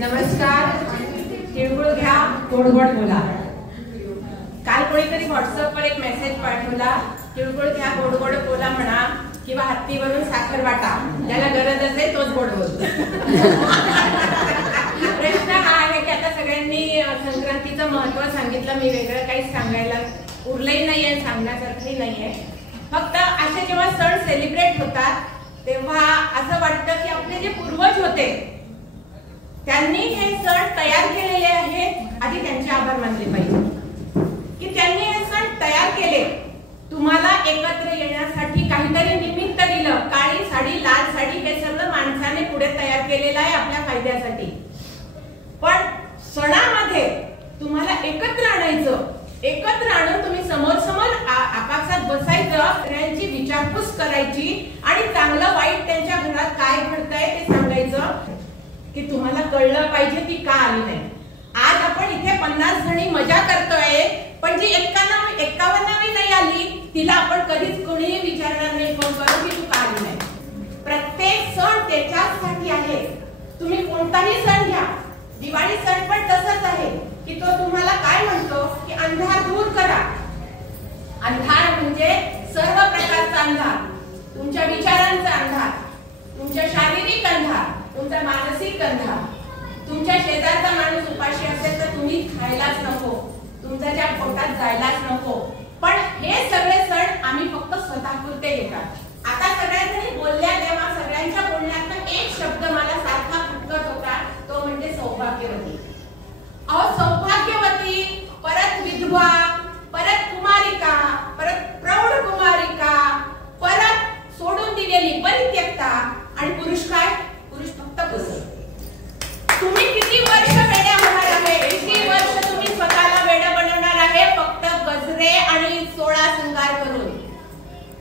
नमस्कार. तिळगुळ घ्या, गोड गोड बोला. काल कोणीतरी व्हॉट्सअपवर एक मेसेज पाठवला, तिळगुळ घ्या, गोड गोड बोला म्हणा किंवा हत्तीवरून साखर वाटा, ज्याला गरज असेल तोच गोड बोलतो. प्रश्न हा आहे की आता सगळ्यांनी संक्रांतीचं महत्व सांगितलं, मी वेगळं काही सांगायला उरलंही नाहीये, सांगण्यासारखंही नाहीये. फक्त असे जेव्हा सण सेलिब्रेट होतात तेव्हा असं वाटतं की आपले जे पूर्वज होते त्यांनी हे सण तयार केलेले आहेत, आधी त्यांचे आभार मानले पाहिजे की त्यांनी हे सण तयार केले, तुम्हाला एकत्र येण्यासाठी काहीतरी निमित्त दिलं. काळी साडी, लाल साडी हे सगळं माणसाने पुढे तयार केलेलं आहे आपल्या फायद्यासाठी. पण सणामध्ये तुम्हाला एकत्र आणायचं, एकत्र आणून तुम्ही समोर समोर आपापसात बसायचं, त्यांची विचारपूस करायची आणि चांगलं वाईट त्यांच्या घरात काय घडतंय ते सांगायचं की तुम्हाला कळलं पाहिजे ती का आली नाही. आज आपण इथे 50 जणी मजा करतोय, पण जी 51वी नाही आली तिला आपण कधीच कोणीही विचारणार नाही फोन करून की तू का आली नाही. प्रत्येक सण त्याच्यासाठी आहे. तुम्ही कोणताही सण घ्या, दिवाळी सण पण तसंच आहे की तो तुम्हाला काय म्हणतो की अंधार दूर करा. अंधार म्हणजे सर्व प्रकारचा अंधार, तुमच्या विचारांचा अंधार, तुमच्या शारीरिक अंधार, तुमचा मानसिक अंधार. तुमच्या शेजारचा माणूस उपाशी असेल तर तुम्ही खायलाच नको, तुमच्या पोटात जायलाच नको. पण हे सगळे सण आम्ही फक्त स्वतःपुरते घेतात. आता सगळ्यांनी बोलल्या तेव्हा सगळ्यांच्या बोलण्यातून एक शब्द मला सारखा फुटत होता, तो म्हणजे सौभाग्यवती. अहो सौभाग्यवती, परत विधवा, परत कुमारिका, परत प्रौढ कुमारिका, परत सोडून दिलेली परित्यक्ता. आणि पुरुष काय? पुरुष फक्त गजरे. तुम्ही किती वर्ष वेड्या होणार आहे, किती वर्ष तुम्ही स्वतःला वेडं बनवणार आहे फक्त गजरे आणि 16 शृंगार करून.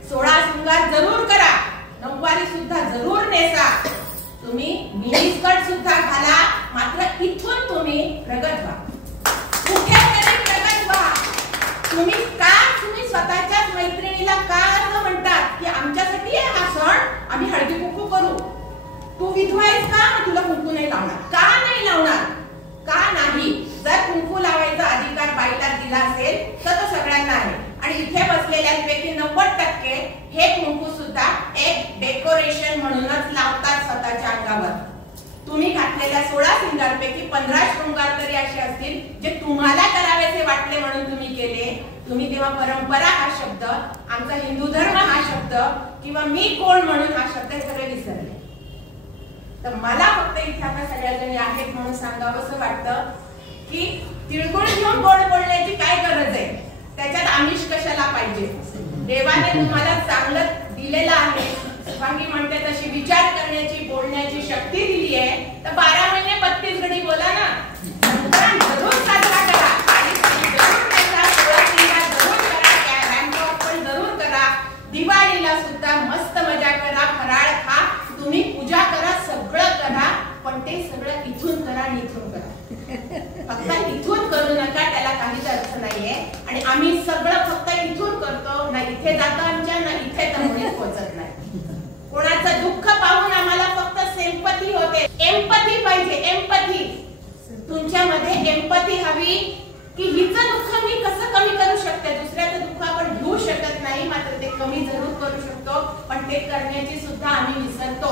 16 शृंगार जरूर करा, नऊवारी सुद्धा जरूर नेसा, तुम्ही मिनी स्कर्ट सुद्धा घाला, मात्र इथून तुम्ही प्रगत व्हा, कुठेतरी प्रगत व्हा. तुम्ही स्वतःच्याच मैत्रिणीला का असं म्हणतात की आमच्यासाठी हा सण, आम्ही हळदी कुंकू करू, तू विधवा आहेस का, तुला कुंकू नाही लावणार. का नाही लावणार? का नाही? जर कुंकू लावायचा अधिकार बाईला दिला असेल तर तो सगळ्यांना आहे. आणि इथे बसलेल्यांपैकी 90% हे कुंकू सुद्धा एक डेकोरेशन म्हणूनच लावतात स्वतःच्या अंगावर. तुम्ही घातलेल्या 16 शृंगारपैकी 15 शृंगार तरी असे असतील जे तुम्हाला करावेसे वाटले म्हणून तुम्ही केले. तुम्ही तेव्हा परंपरा हा शब्द, आमचा हिंदू धर्म हा शब्द किंवा मी कोण म्हणून हा शब्द हे सगळे विसरले. तर मला फक्त इथे आता सगळ्याजणी आहेत म्हणून सांगावंसं वाटतं की तिळगुळ घेऊन गोड बोलण्याची काय गरज आहे, त्याच्यात आमिष कशाला पाहिजे. देवाने तुम्हाला चांगलं दिलेलं आहे, स्वामी म्हणते तशी विचार करण्याची, बोलण्याची शक्ती दिली आहे. तर 12 महिने 32 घडी बोला ना, जरूर साजरा करा, जरूर करा, दिवाळीला सुद्धा मस्त मजा करा, फराळ खा, तुम्ही पूजा करा, सगळं करा, पण ते सगळं इथून करा आणि इथून करा. फक्त इथून करू नका, त्याला काहीच अर्थ नाहीये. आणि आम्ही सगळं फक्त इथून करतो, ना इथे जातो आमच्या, ना इथे तर मुळीच पोहोचत नाही. कोणाचं दुःख पाहून आम्हाला फक्त सिंपथी होते. एम्पथी पाहिजे, एम्पथी. तुमच्यामध्ये एम्पथी हवी की हिचं दुःख मी कसं कमी करू शकते. दुसऱ्याचं दुःख आपण घेऊ शकत नाही, मात्र ते कमी जरूर करू शकतो, पण ते करण्याची सुद्धा आम्ही विसरतो.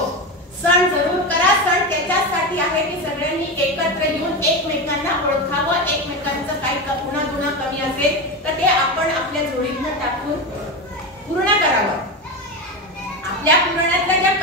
सण जरूर करा, सण त्याच्यासाठी आहे की सगळ्यांनी एकत्र येऊन एकमेकांना ओळखावं, एकमेकांचं काही उणा कमी असेल तर ते आपण आपल्या जोडीतनं टाकून पूर्ण करावं. आपल्या पुराणातल्या ज्या